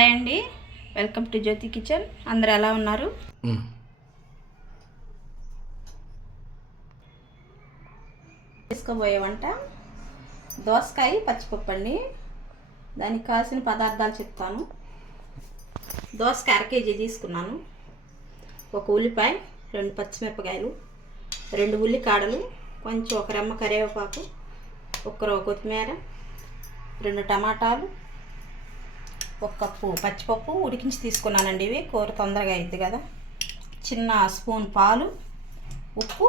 Hi అండి. Welcome to Jyoti kitchen. అందరు ఎలా ఉన్నారు. తీసుకోబోయే వంట. దోసకాయ పచ్చిపప్పు అండి దానికి కావాల్సిన పదార్థాలు చెప్తాను. దోసకాయ అర కేజీ తీసుకున్నాను. ఒక ఉల్లిపాయ రెండు పచ్చిమిరపకాయలు రెండు ఉల్లికాడలు కొంచెం ఒక రెమ్మ కరివేపాకు ఒక కొత్తిమీర రెండు టమాటాలు ఒక కప్పు పచ్చిపప్పు ఉడికించి తీసుకున్నానండి ఇవి. కూర తొందరగా అయింది కదా. చిన్న స్పూన్ పాలు ఉప్పు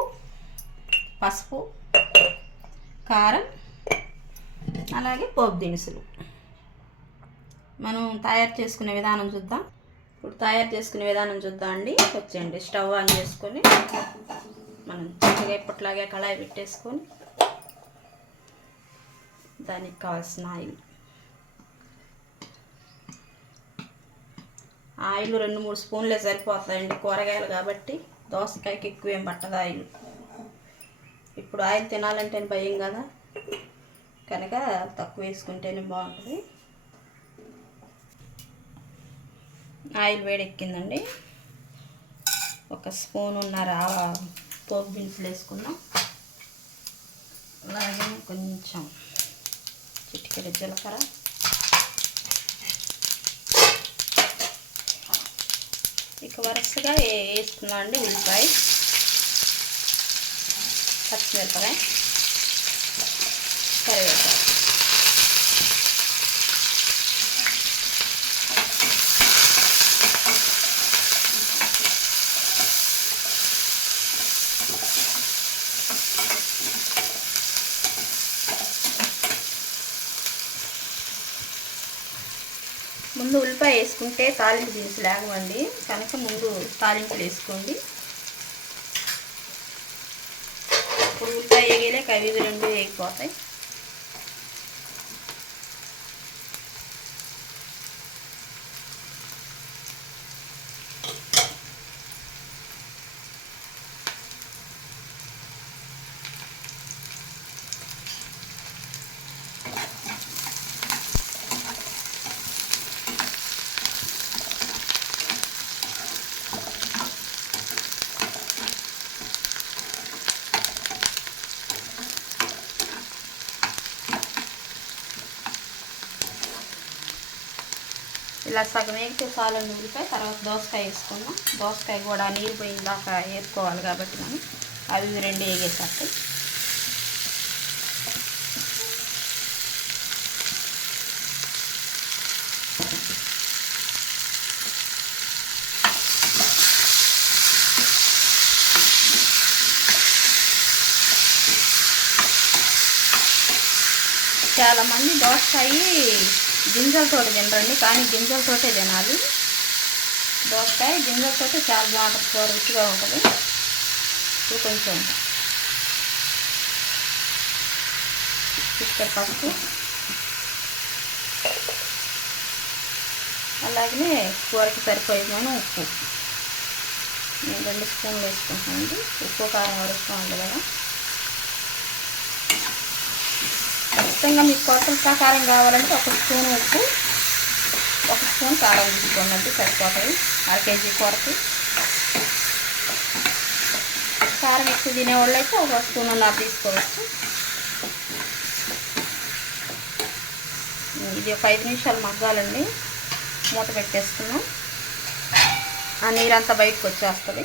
పసుపు కారం అలాగే పోపు దినుసులు. మనం తయారు చేసుకునే విధానం చూద్దాం. ఇప్పుడు తయారు చేసుకునే విధానం చూద్దాం అండి. వచ్చేయండి. స్టవ్ ఆన్ చేసుకొని మనం చక్కగా ఇప్పట్లాగే కళాయి పెట్టేసుకొని దానికి కావాల్సిన ఆయిల్ ఆయిల్ రెండు మూడు స్పూన్లే సరిపోతాయండి కూరగాయలు కాబట్టి. దోసకాయకి ఎక్కువ ఏం పట్టదు ఆయిల్. ఇప్పుడు ఆయిల్ తినాలంటే భయం కదా. కనుక తక్కువ వేసుకుంటేనే బాగుంటుంది. ఆయిల్ వేడెక్కిందండి. ఒక స్పూన్ ఉన్నర పోపు దినుసులు వేసుకున్నాం అలాగే కొంచెం చిటికెడ జీలకర్ర. వరుసగా ఏ- అండి ఉల్లిపాయ పచ్చిమిరపకాయ కరివేపాకు ముందు ఉంటే తాలింపు దినుసు లేకమండి కనుక ముందు తాలింపులు వేసుకోండి. ఇప్పుడు ఉల్లిపాయ వేగలేక అవి ఇవి రెండు వేగిపోతాయి ఇలా సగం వేగితే చాలండి ఉల్లిపాయ తర్వాత దోసకాయ వేసుకుందాం. దోసకాయ కూడా నీరు పోయిన దాకా వేసుకోవాలి కాబట్టి మనం. అవి రెండు వేగేసేస్తాయి చాలామంది దోసకాయ గింజలతో తినరండి. కానీ గింజలతోటే తినాలి. దోసకాయ గింజలతోటే చాలా బాగుంటుంది. కూర రుచిగా ఉంటుంది. ఇది కొంచెం చిక్కర పసుపు. అలాగనే కూరకి సరిపోయేదాను ఉప్పు. నేను రెండు స్పూన్లు వేసుకుంటున్నాను ఉప్పు కారం వరుస్తూ ఉంది కదా. మొత్తంగా మీకు కొలతల ప్రకారం కావాలంటే ఒక స్పూన్ ఉప్పు ఒక స్పూన్ కారం తీసుకోండి సరిపోతాయి. అర కేజీ కూరకి. కారం ఎక్కువ తినేవాళ్ళు అయితే ఒక స్పూన్ ఉన్నర తీసుకోవచ్చు. ఇది ఒక ఐదు నిమిషాలు మగ్గాలండి. మూత పెట్టేసుకున్నాం. ఆ నీరంతా బయటకు వచ్చేస్తుంది.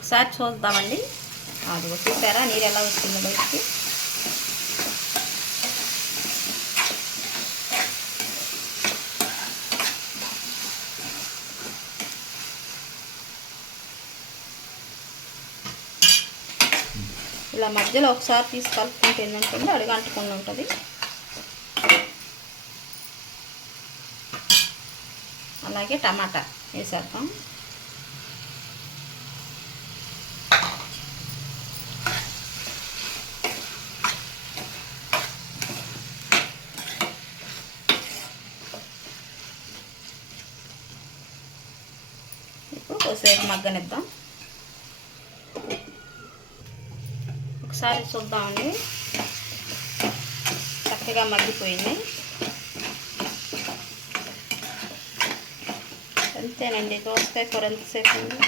ఒకసారి చూద్దామండి. అది చూసారా? నీరు ఎలా వచ్చిందో బయటికి. ఇలా మధ్యలో ఒకసారి తీసి కలుపుకుంటే ఏంటంటే అడుగు అంటుకుండా ఉంటుంది. అలాగే టమాటా వేసేద్దాం. కొద్దిసేపు మగ్గనిద్దాం. ఒకసారి చూద్దామండి. చక్కగా మగ్గిపోయింది. అంతేనండి దోసకాయ కూర ఎంతసేపు ఉంది?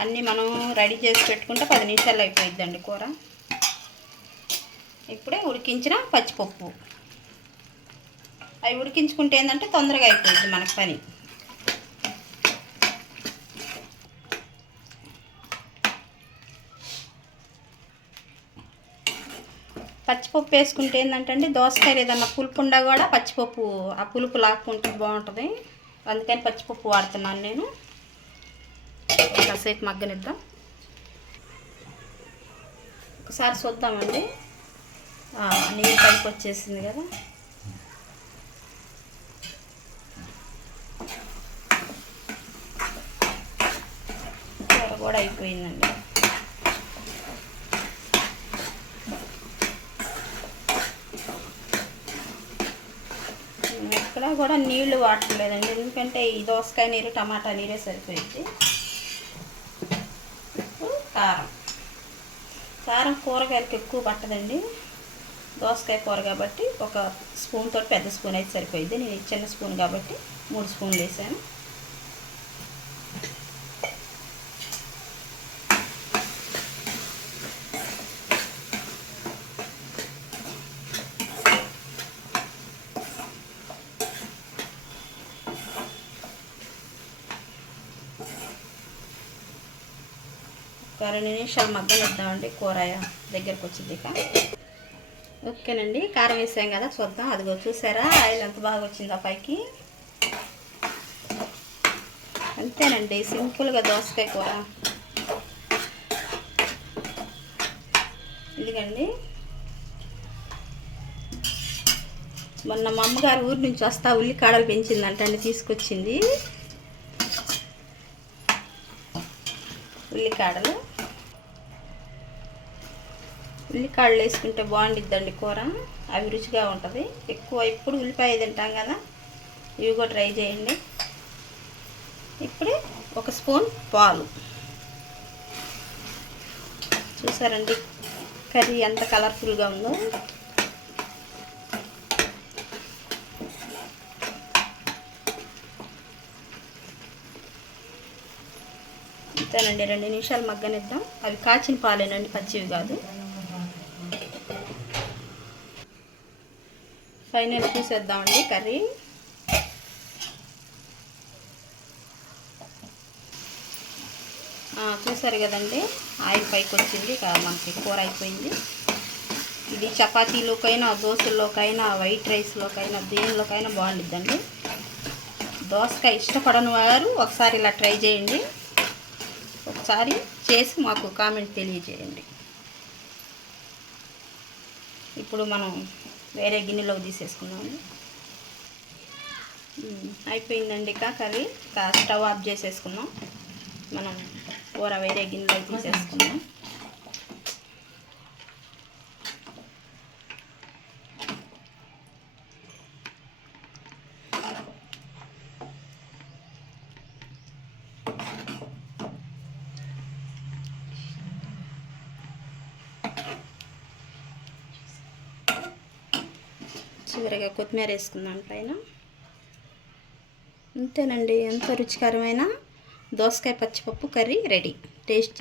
అన్నీ మనం రెడీ చేసి పెట్టుకుంటే పది నిమిషాలు అయిపోయిద్దండి కూర. ఇప్పుడే ఉడికించిన పచ్చిపప్పు. అవి ఉడికించుకుంటే ఏంటంటే తొందరగా అయిపోతుంది మనకు పని. పచ్చిపప్పు వేసుకుంటే ఏంటంటే అండి దోసకాయలు ఏదన్నా పులుపు ఉండా కూడా పచ్చిపప్పు ఆ పులుపు లాక్కుంటే బాగుంటుంది. అందుకని పచ్చిపప్పు వాడుతున్నాను నేను. కాసేపు మగ్గనిద్దాం. ఒకసారి చూద్దామండి. నీళ్ళు పైకి వచ్చేసింది కదా కూర కూడా అయిపోయిందండి. ఇక్కడ కూడా నీళ్ళు వాడట్లేదండి. ఎందుకంటే ఈ దోసకాయ నీరు టమాటా నీరే సరిపోయింది. కారం. కారం కూరగాయలకు ఎక్కువ పట్టదండి. దోసకాయ కూర కాబట్టి ఒక స్పూన్ తోటి పెద్ద స్పూన్ అయితే సరిపోయింది. నేను చిన్న స్పూన్ కాబట్టి మూడు స్పూన్లు వేసాను. ఒక రెండు నిమిషాలు మగ్గనిద్దామండి కూర దగ్గరకు వచ్చింది ఇక. ఓకేనండి కారం వేసాం కదా చూద్దాం. అదిగో చూసారా ఆయిల్ ఎంత బాగా వచ్చిందో పైకి. అంతేనండి సింపుల్గా దోసకాయ కూర. ఎందుకండి మొన్న మా అమ్మగారు ఊరి నుంచి వస్తా ఉల్లికాడలు పెంచిందంటండి పెంచిందంట తీసుకొచ్చింది. ఉల్లికాడలు. ఉల్లికాడలు వేసుకుంటే బాగుండిద్దండి కూర. అవి రుచిగా ఉంటుంది. ఎక్కువ ఇప్పుడు ఉల్లిపాయ తింటాం కదా ఇవి కూడా ట్రై చేయండి. ఇప్పుడు ఒక స్పూన్ పాలు. చూసారండి కర్రీ ఎంత కలర్ఫుల్గా ఉందో. అంతేనండి రెండు నిమిషాలు మగ్గనిద్దాం. అవి కాచిన పాలేనండి పచ్చివి కాదు. ఫైనల్ చూసేద్దామండి కర్రీ. చూసారు కదండి? ఆయిల్ పైకి వచ్చింది. ఇక మనకి కూర అయిపోయింది. ఇది చపాతీలోకైనా దోశల్లోకైనా వైట్ రైస్లోకైనా దేనిలోకైనా బాగుండిద్దండి. దోసకాయ ఇష్టపడని వారు ఒకసారి ఇలా ట్రై చేయండి. ఒకసారి చేసి మాకు కామెంట్ తెలియజేయండి. ఇప్పుడు మనం వేరే గిన్నెలోకి తీసేసుకున్నాము అయిపోయిందండి ఇక కర్రీ? ఇక స్టవ్ ఆఫ్ చేసేసుకున్నాం మనం కూర వేరే గిన్నెలోకి తీసేసుకున్నాం చివరిగా కొత్తిమీర వేసుకుందాం పైన అంతేనండి ఎంత రుచికరమైన దోసకాయ పచ్చిపప్పు కర్రీ రెడీ. టేస్ట్